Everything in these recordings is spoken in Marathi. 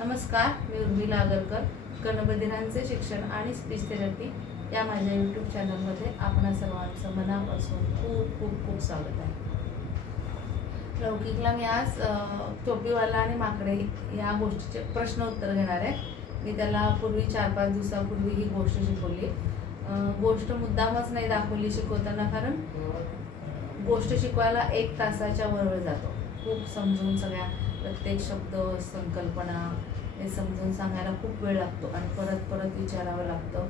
नमस्कार, मी उर्मिला आगरकर. कर्णबधिरांचे शिक्षण आणि स्पीच थेरपी या माझ्या यूट्यूब चॅनलमध्ये आपणा सर्वांचं मनापासून खूप खूप खूप स्वागत आहे. लौकिकला मी आज टोपीवाला आणि माकडे या गोष्टीचे प्रश्न उत्तर घेणार आहे. मी त्याला पूर्वी 4-5 दिवसापूर्वी ही गोष्ट शिकवली. गोष्ट मुद्दामच नाही दाखवली शिकवताना, कारण गोष्ट शिकवायला 1 तासाच्या वर जातो. खूप समजून सगळ्या प्रत्येक शब्द संकल्पना हे समजून सांगायला खूप वेळ लागतो आणि परत परत विचारावं लागतं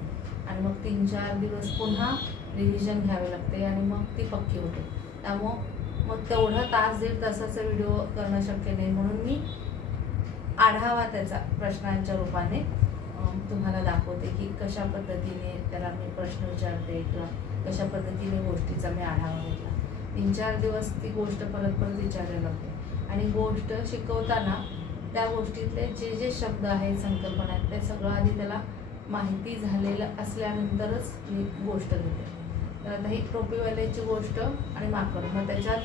आणि मग 3-4 दिवस पुन्हा रिव्हिजन घ्यावे लागते आणि मग ती पक्की होते. त्यामुळं मग तेवढं तास-दीड तासाचा व्हिडिओ करणं शक्य नाही, म्हणून मी आढावा त्याचा प्रश्नांच्या रूपाने तुम्हाला दाखवते की कशा पद्धतीने त्याला मी प्रश्न विचारते किंवा कशा पद्धतीने गोष्टीचा मी आढावा घेतला. 3-4 दिवस ती गोष्ट परत परत विचारायला लागते आणि गोष्ट शिकवताना त्या गोष्टीतले जे जे शब्द आहेत, संकल्पना आहेत, ते सगळं आधी त्याला माहिती झालेलं असल्यानंतरच मी गोष्ट घेते. तर आता ही टोपीवाल्याची गोष्ट आणि माकड. मग त्याच्यात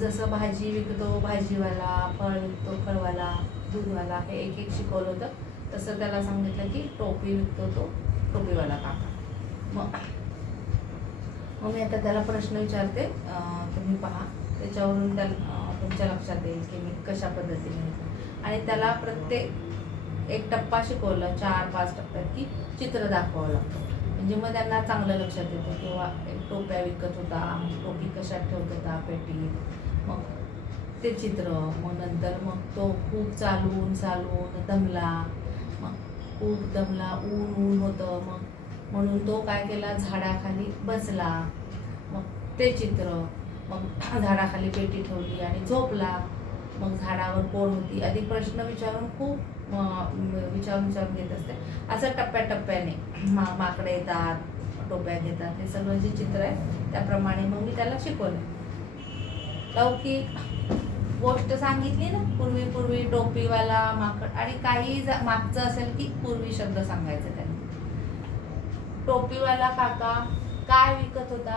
जसं भाजी विकतो भाजीवाला, फळ विकतो फळवाला, दूधवाला, हे एक एक शिकवलं होतं. तसं त्याला सांगितलं की टोपी विकतो तो टोपीवाला काका. मग मी आता त्याला प्रश्न विचारते, तुम्ही पहा, त्याच्यावरून त्याला तुमच्या लक्षात येईल की मी कशा पद्धतीने घेतो. आणि त्याला प्रत्येक एक टप्पा शिकवला 4-5 टप्प्यात की चित्र दाखवावं लागतं, म्हणजे मग त्यांना चांगलं लक्षात येतं. किंवा एक टोप्या विकत होता, टोपी कशात ठेवत होता पेटीत, मग ते चित्र. मग नंतर मग तो खूप चालून दमला, मग खूप दमला, ऊन होतं, मग म्हणून तो काय केला, झाडाखाली बसला, मग ते चित्र. मग झाडाखाली पेटी ठेवली आणि झोपला. मग झाडावर कोण होती, आधी प्रश्न विचारून खूप विचारून घेत असते. असं टप्प्याटप्प्याने माकडे येतात, टोप्या घेतात, हे सगळं जे चित्र आहे त्याप्रमाणे मग मी त्याला शिकवलं. लौकिक गोष्ट सांगितली ना, पूर्वी टोपीवाला माकड, आणि काही मागचं असेल की पूर्वी शब्द सांगायचे त्यांनी. टोपीवाला काका काय विकत होता?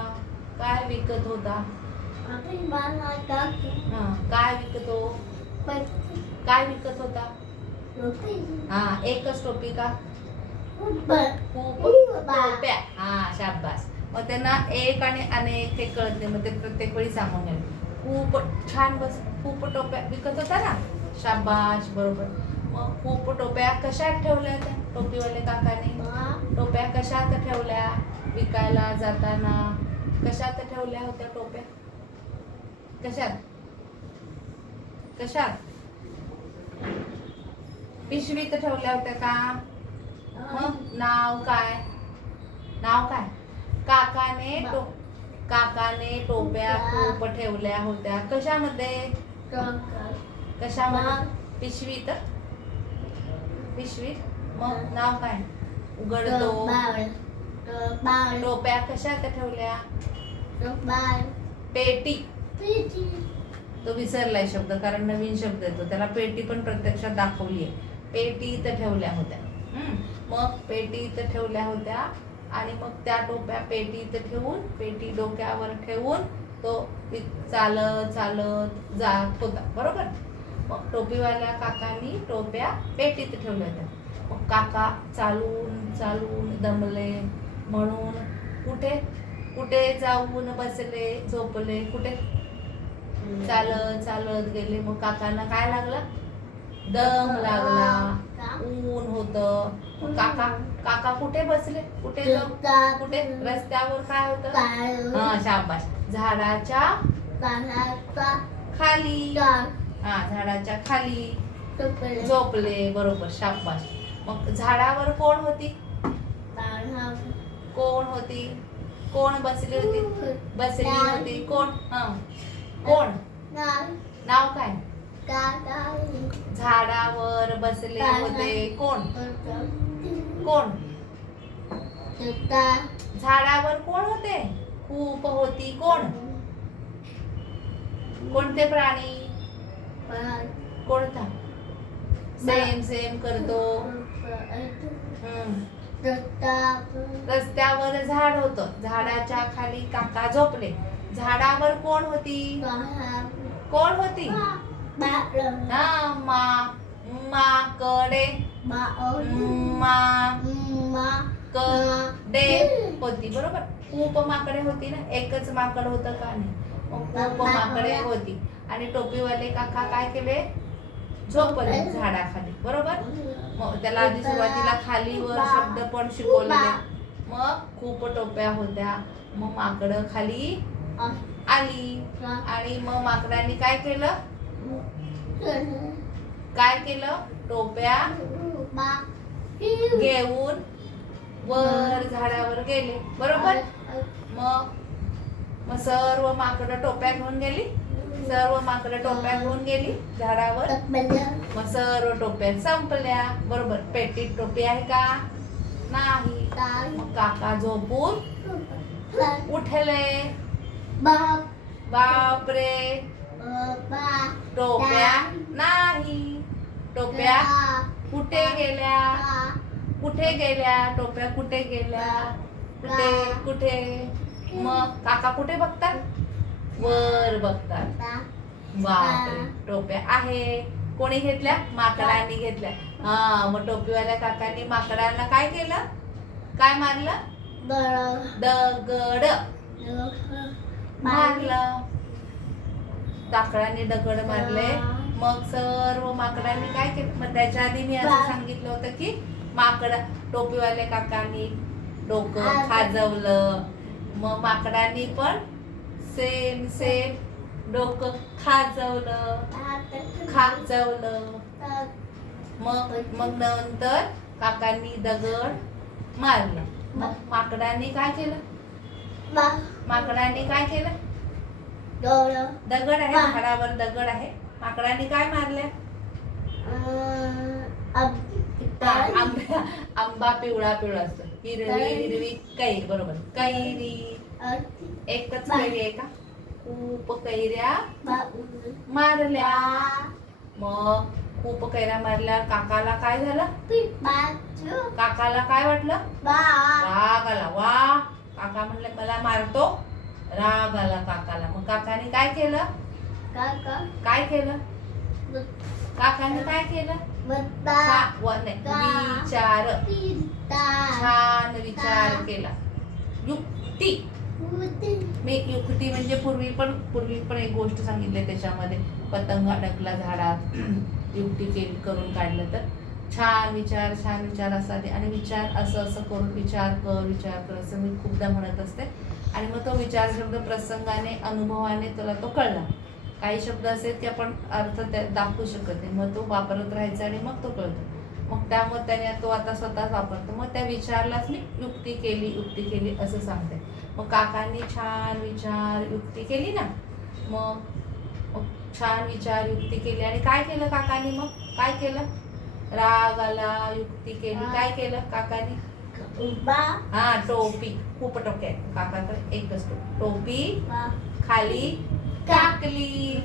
काय विकत होता? काय विकतो? काय विकत होता? हा, एकच टोपी का? खूप टोप्या. हा, शाबास. मग त्यांना एक आणि अनेक हे कळत नाही, मग ते प्रत्येक वेळी सांगून गेले. खूप छान, बस खूप टोप्या विकत होता ना, शाबास, बरोबर. मग खूप टोप्या कशात ठेवल्या त्या टोपीवाले काकाने? टोप्या कशात ठेवल्या? विकायला जाताना कशात ठेवल्या होत्या टोप्या? कशात? पिशवीत ठेवल्या होत्या का? मग नाव काय? काकाने टोप्या खूप ठेवल्या होत्या कशामध्ये? पिशवीत. मग नाव काय? उघडतो. टोप्या कशात ठेवल्या? पेटी. तो विसरलाय शब्द, कारण नवीन शब्द येतो त्याला. पेटी पण प्रत्यक्षात दाखवली आहे. पेटीत ठेवल्या होत्या. मग पेटीत ठेवल्या होत्या आणि मग त्या टोप्या पेटीत ठेवून, पेटी डोक्यावर ठेवून तो चालत जात होता, बरोबर. मग टोपीवाल्या काकांनी टोप्या पेटीत ठेवल्या होत्या. मग काका चालून दमले, म्हणून कुठे जाऊन बसले, झोपले. कुठे? चालत गेले. मग काकांना काय लागला? दम लागला, ऊन होतं. काका कुठे बसले? कुठे? रस्त्यावर. काय होतं? हा, शाबास. झाडाच्या खाली. हा, झाडाच्या खाली झोपले, बरोबर, शाबास. मग झाडावर कोण होती? कोण बसली होती? कोण? कोण? नाव काय? झाडावर बसले होते कोण? झाडावर कोण होते? खूप होती कोण? कोणते प्राणी? कोणता? सेम करतो. रस्त्यावर झाड होतं, झाडाच्या खाली काका झोपले. झाडावर कोण होती? माकडे माकडे होती. बरोबर. खूप माकडे होती ना, एकच माकड होतं का नाही. मग खूप माकडे होती आणि टोपीवाले काका काय केले, झोपले झाडाखाली. बरोबर. मग त्याला आधी सुरुवातीला खाली वर शब्द पण शिकवलेले. मग खूप टोप्या होत्या. मग माकडं खाली आली आणि मग माकडांनी काय केलं, टोप्या घेऊन वर झाडावर गेले. बरोबर. मग सर्व माकडं टोप्या घेऊन गेली. झाडावर. मग सर्व टोप्या संपल्या. बरोबर. पेटीत टोपी आहे का नाही. मग काका झोपून उठले. बापरे, टोप्या नाही. टोप्या कुठे गेल्या. टोप्या कुठे गेल्या. कुठे. मग काका कुठे बघतात, वर बघतात. बापरे, टोप्या आहे. कोणी घेतल्या, माकडांनी घेतल्या. मग टोपीवाल्या काकांनी माकडांना काय केलं, काय मारलं, दगड मारलं. काकडांनी दगड मारले. मग सर्व माकडांनी काय केलं. मग त्याच्या आधी मी असं सांगितलं होतं की टोपीवाल्या काकांनी डोकं खाजवलं. मग माकडांनी पण सेम डोकं खाजवलं. मग नंतर काकांनी दगड मारलं. मग माकडांनी काय केलं, दगड आहे झाडावर, दगड आहे. माकडांनी काय मारल्या, आंबा पिवळा असतो. हिरवी कैरी. बरोबर. कैरी. एकच कैरी आहे का, खूप कैऱ्या मारल्या. मग खूप कैऱ्या मारल्या. काकाला काय झालं, काकाला काय वाटलं, राग आला. वा, काका म्हणले मला मारतो, राग आला काकाला. मग काकाने काय केलं, काकाने काय केलं, छान विचार केला. युक्ती. मी युक्ती म्हणजे पूर्वी पण एक गोष्ट सांगितली त्याच्यामध्ये, पतंग अडकला झाडात, युक्ती करून काढलं तर छान विचार असा दे. आणि विचार असं करून विचार कर असं मी खूपदा म्हणत असते. आणि मग तो विचार शब्द प्रसंगाने, अनुभवाने तुला तो कळला. काही शब्द असे की आपण अर्थ दाखवू शकत नाही, मग तो वापरत राहायचा आणि मग तो कळतो. मग त्यामुळे त्याने तो आता स्वतःच वापरतो. मग त्या विचारलाच मी युक्ती केली असं सांगते. मग काकांनी छान विचार युक्ती केली ना. मग छान विचार युक्ती केली आणि काय केलं काकांनी, मग काय केलं, राग आला, युक्ती केली, काय केलं काकांनी, टोपी. खूप टोप्या आहेत काकाकडे, एकच टोपी खाली टाकली.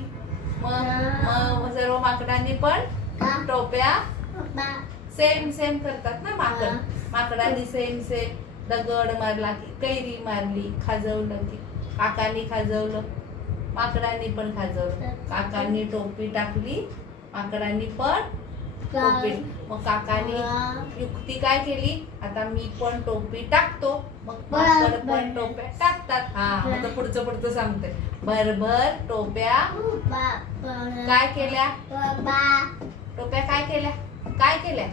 मग सर्व माकडांनी पण टोप्या सेम करतात ना. माकडांनी सेम दगड मारला की कैरी मारली, खाजवलं की काकांनी खाजवलं, माकडांनी पण खाजवलं. काकांनी टोपी टाकली, माकडांनी पण टोपी. मग काकांनी युक्ती काय केली, आता मी पण टोपी टाकतो. मग माकड पण टोप्या टाकतात. आता पुढचं सांगते. भरभर टोप्या काय केल्या, टोप्या काय केल्या,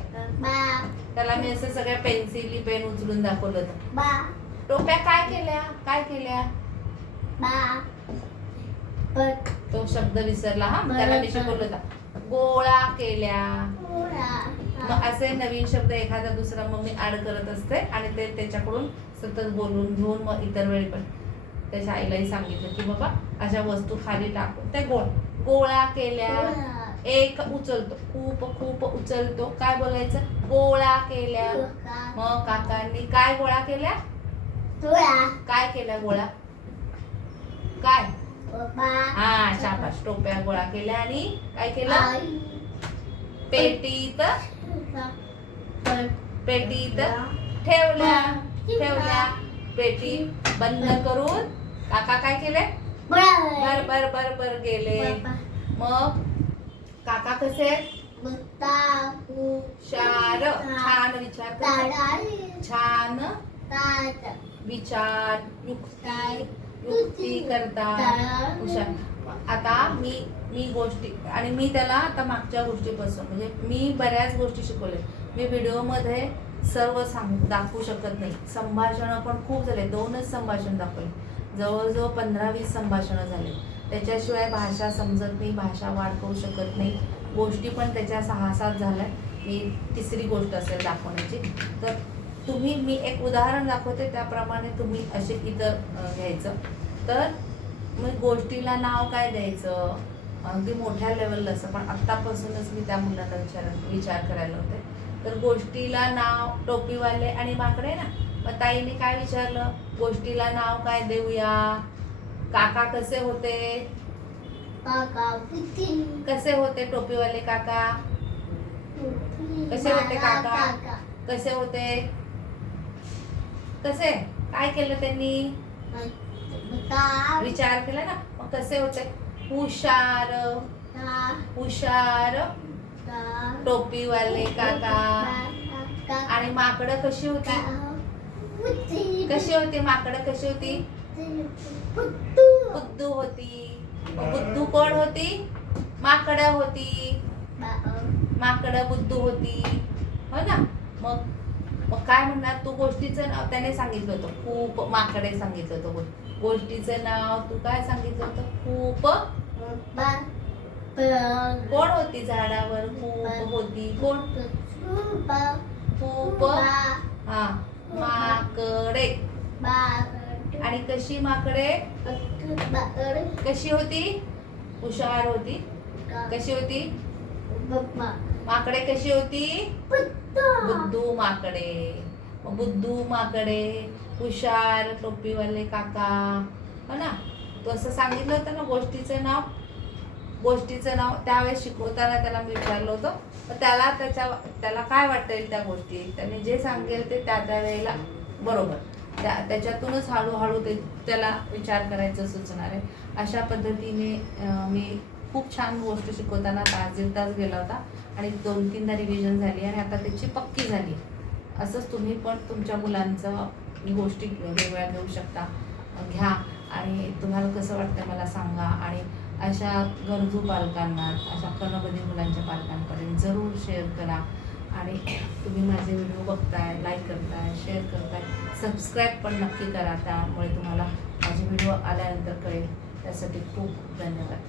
त्याला मी असं सगळ्या पेन्सिली पेन उचलून दाखवलं होतं. टोप्या काय केल्या, तो शब्द विसरला. त्याला मी शिकवलं होता, गोळा केल्या. मग असे नवीन शब्द एखादा दुसरा मग मी ऍड करत असते आणि ते त्याच्याकडून सतत बोलून घेऊन मग इतर वेळी पण त्याच्या आईलाही सांगितलं की बाबा अशा वस्तू खाली टाकून ते गोळा केल्या. एक उचलतो, खूप उचलतो, काय बोलायचं, गोळा केल्या. मग काकांनी काय गोळा केल्या, काय केल्या गोळा, काय, शाबास, टोप्या गोळा केल्या आणि काय केलं, पेटीत ठेवल्या. पेटी बंद करून काका काय केले, बर गेले. मग काका कसे आहेत, हुशार. छान विचार करता. छान विचार युक्ती करता. हुशार. आता मी गोष्टी आणि मी त्याला आता मागच्या गोष्टीपासून म्हणजे मी बऱ्याच गोष्टी शिकवले. मी व्हिडिओमध्ये सर्व दाखवू शकत नाही. संभाषणं पण खूप झाले. 2च संभाषण दाखवले. जवळजवळ 15-20 संभाषणं झाले. त्याच्याशिवाय भाषा समजत नाही, भाषा वाढवू शकत नाही. गोष्टी पण त्याच्या 6-7 झाल्या. मी 3री गोष्ट असेल दाखवण्याची. तर तुम्ही मी एक उदाहरण दाखवते त्याप्रमाणे तुम्ही असे इतर घ्यायचं. तर मग गोष्टीला नाव काय द्यायचं अगदी मोठ्या लेवलला असं, पण आत्तापासूनच मी त्या मुलांना विचार करायला होते. तर गोष्टीला नाव टोपीवाले आणि माकडे ना. मग ताईने काय विचारलं, गोष्टीला नाव काय देऊया. काका कसे होते. कसे होते टोपीवाले काका. कसे होते काका. कसे होते. कसे काय केलं त्यांनी विचार केला ना. मग कसे होते. हुशार. हुशार टोपीवाले काका. आणि माकडं कशी होती. कशी होती माकडं. कशी होती. बुद्धू होती. बुद्धू कोण होती. माकडं होती. माकडं बुद्धू होती. हो ना. मग काय म्हणणार तू. गोष्टीचं नाव त्याने सांगितलं होतं खूप. माकडे सांगितलं होतं. गोष्टीचं नाव तू काय सांगितलं होतं. खूप. कोण होती झाडावर. खूप होती. कोण. खूप. हा माकडे. आणि कशी माकडे. कशी होती. हुशार होती. कशी होती. माकडे कशी होती. बुद्धू माकडे. बुद्धू माकडे. हुशार टोपीवाले काका. हो ना. तू असं सांगितलं होतं ना गोष्टीचं नाव त्यावेळेस शिकवताना त्याला मी विचारलं होतं. त्याला काय वाटतं येईल त्या गोष्टी. त्याने जे सांगेल ते त्या वेळेला बरोबर त्याच्यातूनच हळूहळू त्याला विचार करायचं सुचणार आहे. अशा पद्धतीने मी खूप छान गोष्ट शिकवताना तास गेला होता आणि 2-3दा रिव्हिजन झाली आणि आता त्याची पक्की झाली. असंच तुम्ही पण तुमच्या मुलांचं गोष्टी वेगवेगळ्या घेऊ शकता. घ्या आणि तुम्हाला कसं वाटतं मला सांगा. आणि अशा गरजू पालकांना अशा कणबधी मुलांच्या पालकांपर्यंत जरूर शेअर करा. आणि तुम्ही माझे व्हिडिओ बघताय, लाईक करताय, शेअर करताय, सबस्क्राईब पण नक्की करा. त्यामुळे तुम्हाला माझे व्हिडिओ आल्यानंतर कळेल. त्यासाठी खूप धन्यवाद.